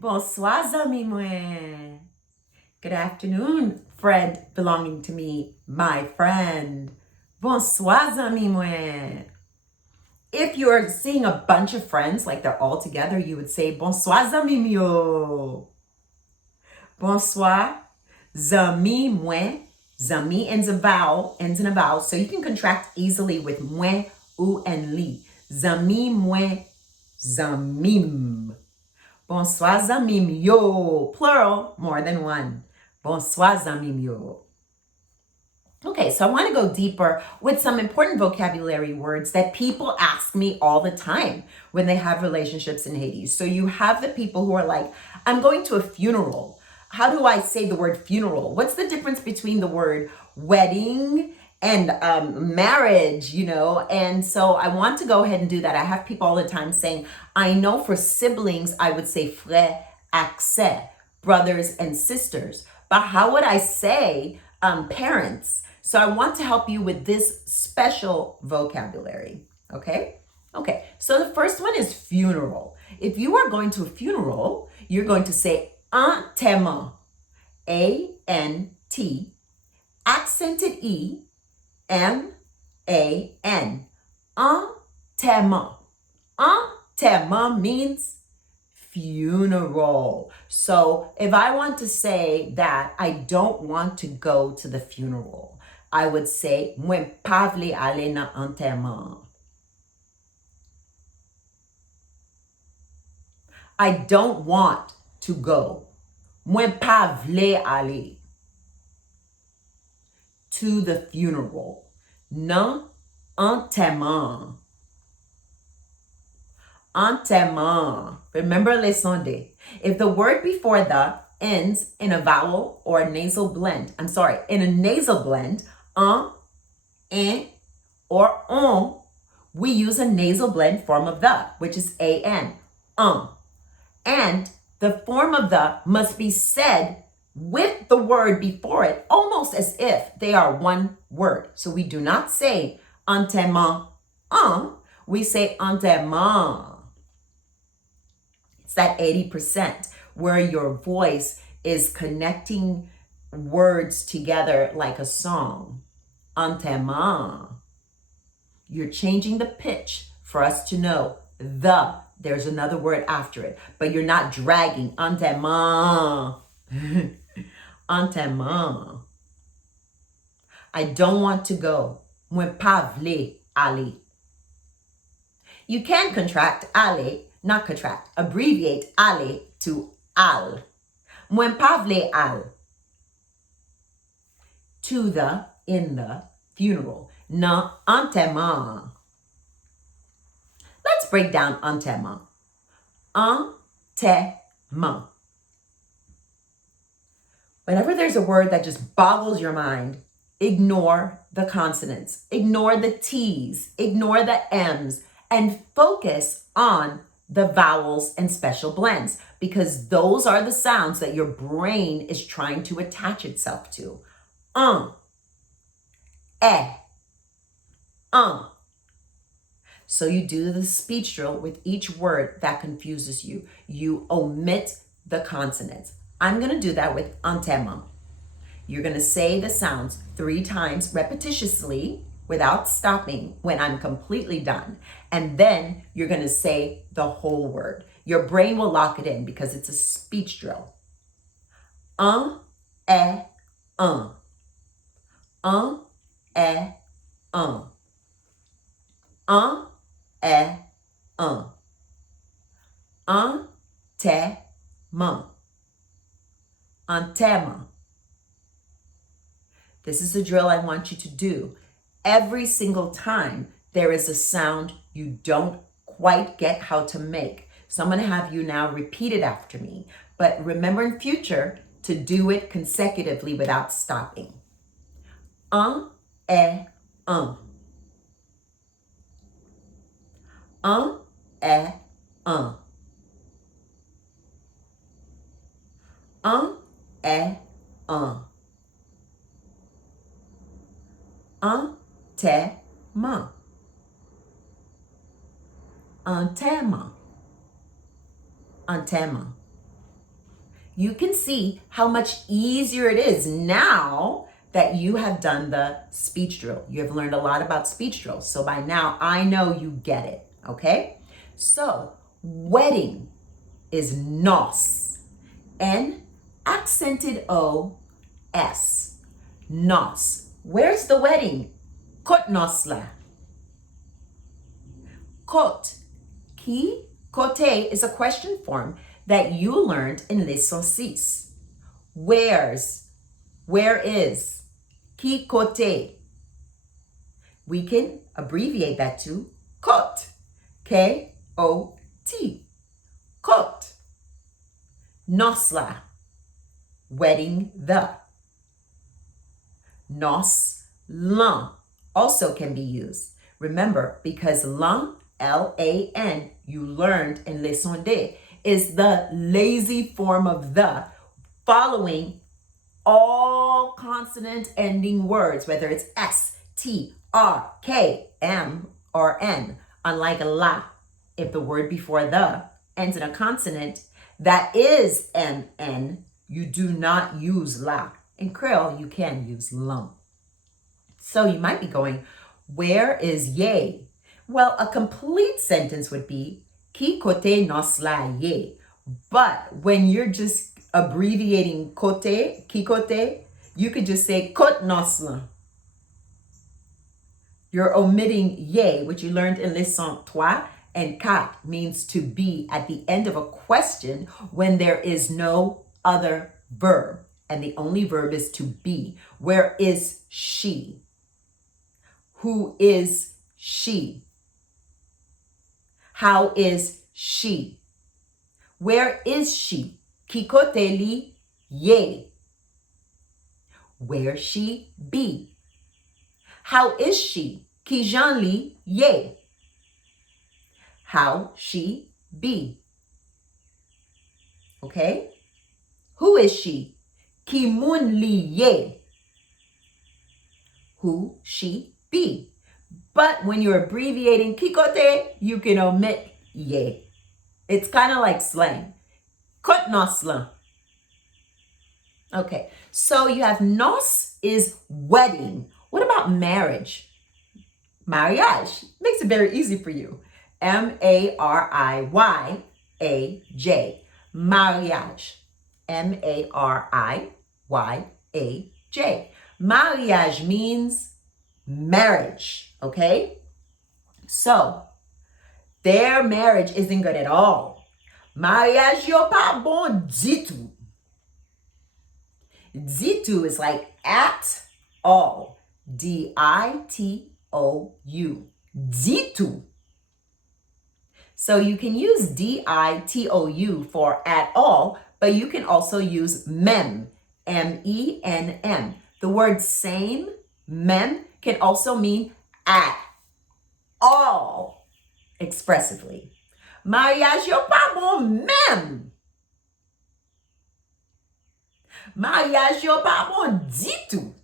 Bonsoir, zami mwen. Good afternoon, friend belonging to me, my friend. Bonsoir, zami mwen. If you're seeing a bunch of friends, like they're all together, you would say, bonsoir, zami myo. Bonsoir, zami mwen. Zami ends in a vowel, so you can contract easily with mwen, ou, and li. Zami mwen, zamim. Bonsoir, zamim yo. Plural, more than one. Bonsoir, zamim yo. Okay, so I want to go deeper with some important vocabulary words that people ask me all the time when they have relationships in Haiti. So you have the people who are like, I'm going to a funeral. How do I say the word funeral? What's the difference between the word wedding and marriage, And so I want to go ahead and do that. I have people all the time saying, I know for siblings, I would say frère, accès, brothers and sisters. But how would I say parents? So I want to help you with this special vocabulary, okay? Okay, so the first one is funeral. If you are going to a funeral, you're going to say enterrement, A-N-T, accented E, M-A-N, enterrement. Enterrement means funeral. So if I want to say that I don't want to go to the funeral, I would say, mwen pa vle ale nan enterrement. I don't want to go. Mwen pa vle ale to the funeral. Nan enterrement. Enterrement. Remember leçon de. If the word before the ends in a vowel or a nasal blend, in a nasal blend, en, or on, we use a nasal blend form of the, which is an, and the form of the must be said with the word before it, almost as if they are one word. So we do not say enterrement, we say enterrement. It's that 80% where your voice is connecting words together like a song. Enterrement. You're changing the pitch for us to know there's another word after it, but you're not dragging enterrement. Enterrement. I don't want to go. Mwen pa vle ale. You can abbreviate ale to al. Mwen pa vle al. To the, in the, funeral. Nan enterrement. Let's break down enterrement. Enterrement. Whenever there's a word that just boggles your mind, ignore the consonants, ignore the T's, ignore the M's, and focus on the vowels and special blends, because those are the sounds that your brain is trying to attach itself to. So you do the speech drill with each word that confuses you. You omit the consonants. I'm going to do that with enterrement. You're going to say the sounds 3 times repetitiously without stopping when I'm completely done. And then you're going to say the whole word. Your brain will lock it in because it's a speech drill. Un, un. Un, un. Un, un. Enterrement. Enterrement. This is the drill I want you to do. Every single time there is a sound you don't quite get how to make. So I'm going to have you now repeat it after me. But remember in future to do it consecutively without stopping. Un, un. Un, un. Un, un. Enterrement. Enterrement. Enterrement. you can see how much easier it is now that you have done the speech drill. You have learned a lot about speech drills. So by now, I know you get it, okay? So wedding is nos. N accented O S. Nos. Where's the wedding? Kot nosla. Kot. Ki kote is a question form that you learned in Leçon 6. Where's? Where is? Ki kote. We can abbreviate that to kot. K-O-T. Kot. Nosla. Wedding the. Nos lan also can be used. Remember, because lan, L-A-N, you learned in Leçon deux, is the lazy form of the, following all consonant ending words, whether it's S, T, R, K, M, or N. Unlike la, if the word before the ends in a consonant that is M-N, you do not use la. In Creole, you can use lum. So you might be going, where is ye? Well, a complete sentence would be, ki kote nos la ye. But when you're just abbreviating kote, ki kote, you could just say kot nos la. You're omitting ye, which you learned in Leçon 3, and kat means to be at the end of a question when there is no other verb. And the only verb is to be. Where is she? Who is she? How is she? Where is she? Kikote li ye. Where she be? How is she? Kijan li ye. How she be? Okay? Who is she? Kimun li ye. Who she be? But when you're abbreviating kikote, you can omit ye. It's kind of like slang. Kot nosla. Okay, so you have nos is wedding. What about marriage? Mariage makes it very easy for you. M-A-R-I-Y-A-J. Mariage. M-A-R-I-Y-A-J. Mariage means marriage, okay? So, their marriage isn't good at all. Mariage yo pas bon du tout. Du tout is like at all. D-I-T-O-U. Du tout. So you can use D-I-T-O-U for at all, but you can also use mem, M-E-N-M. The word same, mem, can also mean at all expressively. Mariage yo pas bon mem. Mariage yo pas bon du tout.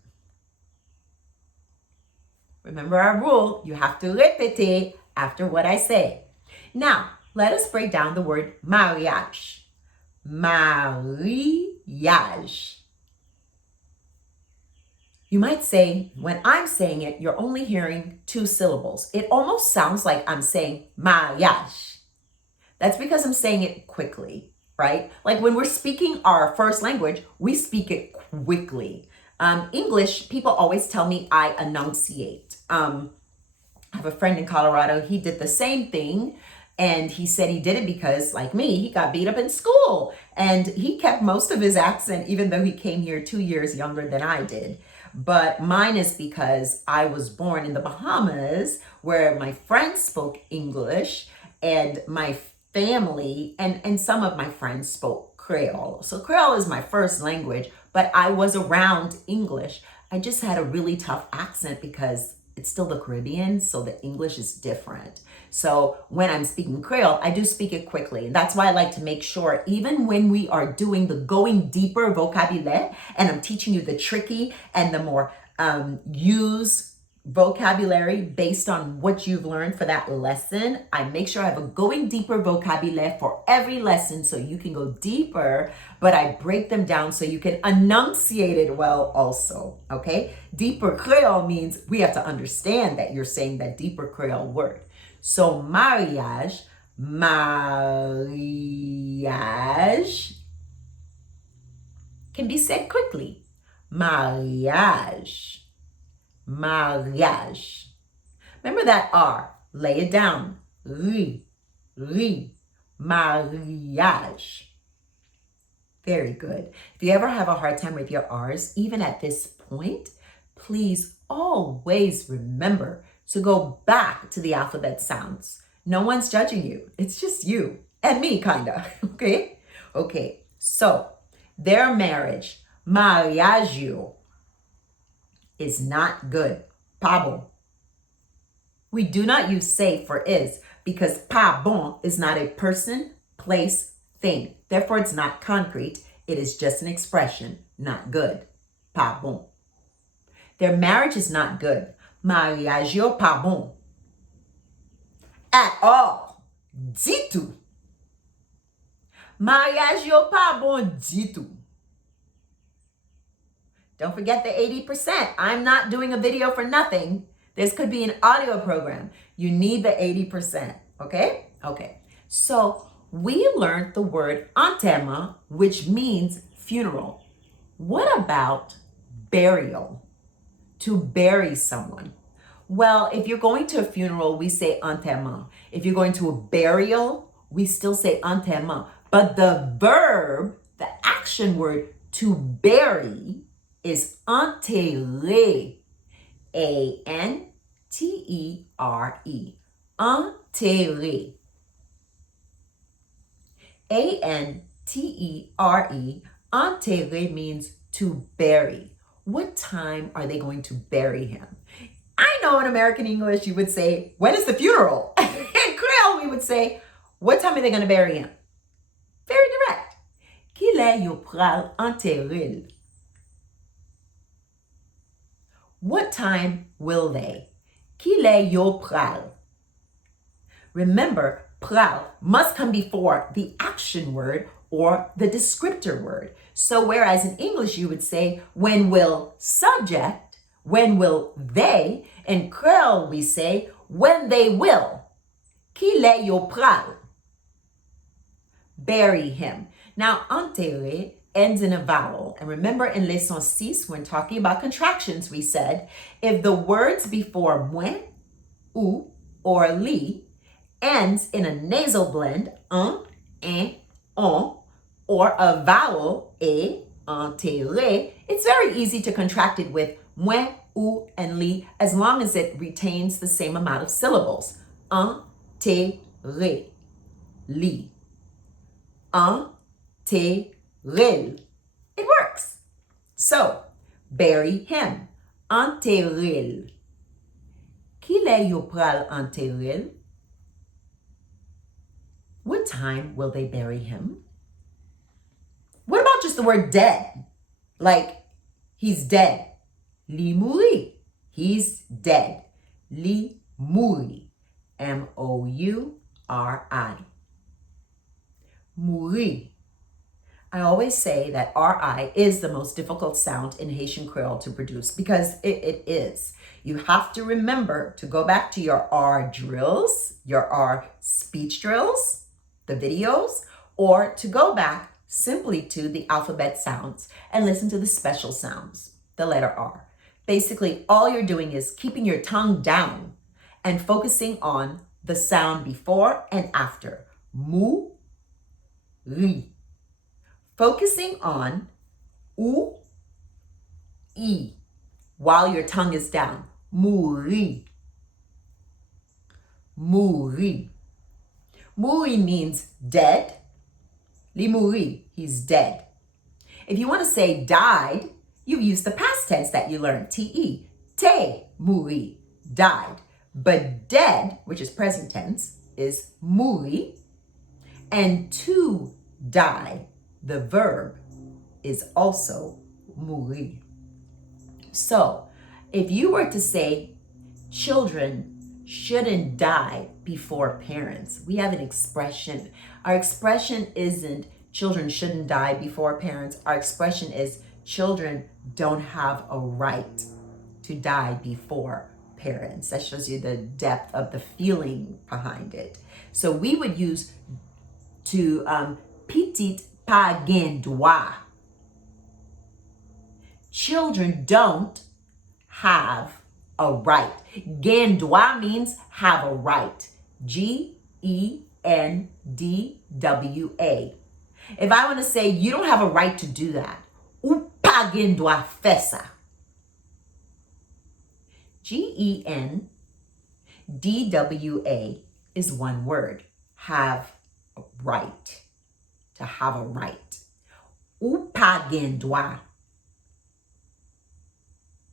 Remember our rule, you have to répéter after what I say. Now, let us break down the word mariage. Mariage. You might say, when I'm saying it, you're only hearing two syllables. It almost sounds like I'm saying mariage. That's because I'm saying it quickly, right? Like when we're speaking our first language, we speak it quickly. English, people always tell me I enunciate. I have a friend in Colorado, he did the same thing. And he said he did it because, like me, he got beat up in school. And he kept most of his accent, even though he came here 2 years younger than I did. But mine is because I was born in the Bahamas, where my friends spoke English, and my family and some of my friends spoke Creole. So Creole is my first language, but I was around English. I just had a really tough accent because it's still the Caribbean, so the English is different. So when I'm speaking Creole, I do speak it quickly. And that's why I like to make sure, even when we are doing the going deeper vocabulary, and I'm teaching you the tricky and the more used vocabulary based on what you've learned for that lesson. I make sure I have a going deeper vocabulary for every lesson so you can go deeper, but I break them down so you can enunciate it well also, okay? Deeper Creole means we have to understand that you're saying that deeper Creole word. So mariage can be said quickly. Mariage. Mariage. Remember that R. Lay it down. Ri. Mariage. Very good. If you ever have a hard time with your R's, even at this point, please always remember to go back to the alphabet sounds. No one's judging you. It's just you and me, kinda. Okay? Okay. So, their marriage, mariage, is not good. Pas bon. We do not use say for is because pas bon is not a person, place, thing. Therefore, it's not concrete. It is just an expression. Not good. Pas bon. Their marriage is not good. Mariage pas bon. At all. Du tout. Mariage pas bon du tout. Don't forget the 80%. I'm not doing a video for nothing. This could be an audio program. You need the 80%, okay? Okay. So we learned the word enterrement, which means funeral. What about burial? To bury someone. Well, if you're going to a funeral, we say enterrement. If you're going to a burial, we still say enterrement. But the verb, the action word to bury, is enterrer. A-N-T-E-R-E. Enterrer. A-N-T-E-R-E. Enterrer means to bury. What time are they going to bury him? I know in American English you would say, when is the funeral? In Creole we would say, what time are they going to bury him? Very direct. Qu'il est yo pral enterrer? What time will they? Qu'il est yo pral? Remember, pral must come before the action word or the descriptor word. So whereas in English you would say, when will subject, when will they? In Creole we say, when they will. Qu'il est yo pral? Bury him. Now, enterrer ends in a vowel. And remember in Leçon 6, when talking about contractions, we said, if the words before moi, ou, or li ends in a nasal blend, un, on, or a vowel, e, enterrer, it's very easy to contract it with moi, ou, and li, as long as it retains the same amount of syllables. Enterrer, li. Enterrer. It works. So, bury him. Enterrer. Qu'il est yo pral enterrer? What time will they bury him? What about just the word dead? Like, he's dead. Li mouri. He's dead. Li mouri. M-O-U-R-I. Mouri. I always say that R-I is the most difficult sound in Haitian Creole to produce because it is. You have to remember to go back to your R drills, your R speech drills, the videos, or to go back simply to the alphabet sounds and listen to the special sounds, the letter R. Basically, all you're doing is keeping your tongue down and focusing on the sound before and after. Mu, ri. Focusing on ou, i, while your tongue is down. Mouri. Mouri. Mouri means dead. Li mouri, he's dead. If you want to say died, you use the past tense that you learned, te. Te mouri, died. But dead, which is present tense, is mouri. And to die, the verb, is also mourir. So, if you were to say children shouldn't die before parents. We have an expression. Our expression isn't children shouldn't die before parents. Our expression is children don't have a right to die before parents. That shows you the depth of the feeling behind it. So we would use to petit pa gen droit. Children don't have a right. Gen droit means have a right. G-E-N-D-W-A. If I want to say you don't have a right to do that, ou pa gen droit faire ça. G-E-N-D-W-A is one word. Have a right. To have a right. Ou pa gen droit.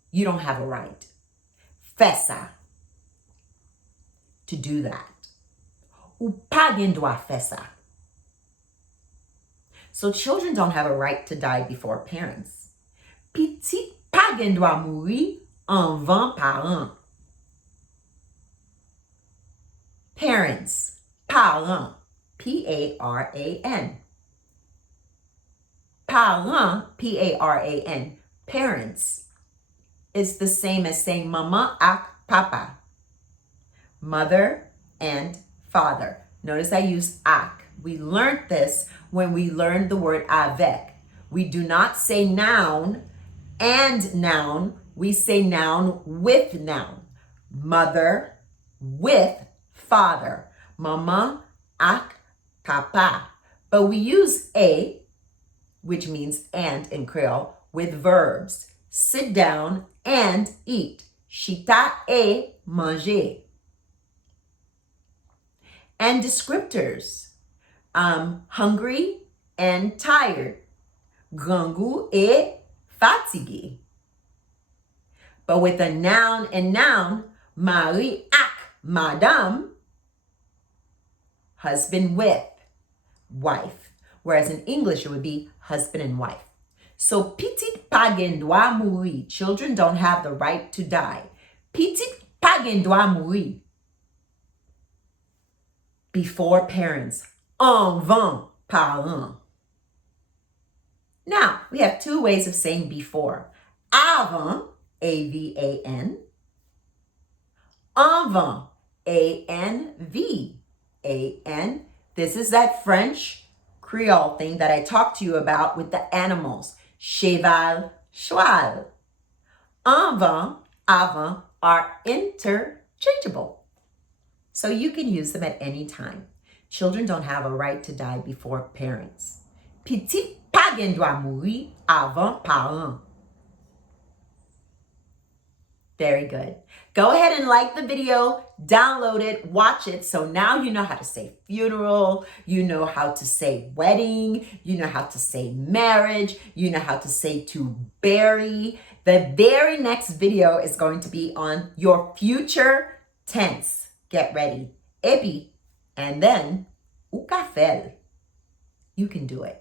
You don't have a right. Faire ça. To do that. Ou pa gen droit faire ça. So children don't have a right to die before parents. Petit pa gen droit mourir avant parents. Parents, parents, P-A-R-A-N. Parents, P-A-R-A-N. Parents is the same as saying mama ak papa. Mother and father. Notice I use ak. We learned this when we learned the word avec. We do not say noun and noun. We say noun with noun. Mother with father. Mama ak papa. But we use a, which means and in Creole, with verbs. Sit down and eat. Chita et manger. And descriptors. Hungry and tired. Grand goût et fatigué. But with a noun and noun, mari ak madame, husband with, wife. Whereas in English, it would be husband and wife. So, petit pa gen droit mourir. Children don't have the right to die. Petit pa gen droit mourir. Before parents. Avant parents. Now, we have two ways of saying before. Avant, A-V-A-N. Avant, A-N-V-A-N. This is that French Creole thing that I talked to you about with the animals. Cheval, cheval. Avant, avant are interchangeable. So you can use them at any time. Children don't have a right to die before parents. Petit pa gen droit mourir avant parents. Very good. Go ahead and like the video, download it, watch it. So now you know how to say funeral, you know how to say wedding, you know how to say marriage, you know how to say to bury. The very next video is going to be on your future tense. Get ready. Epi, and then, o café. You can do it.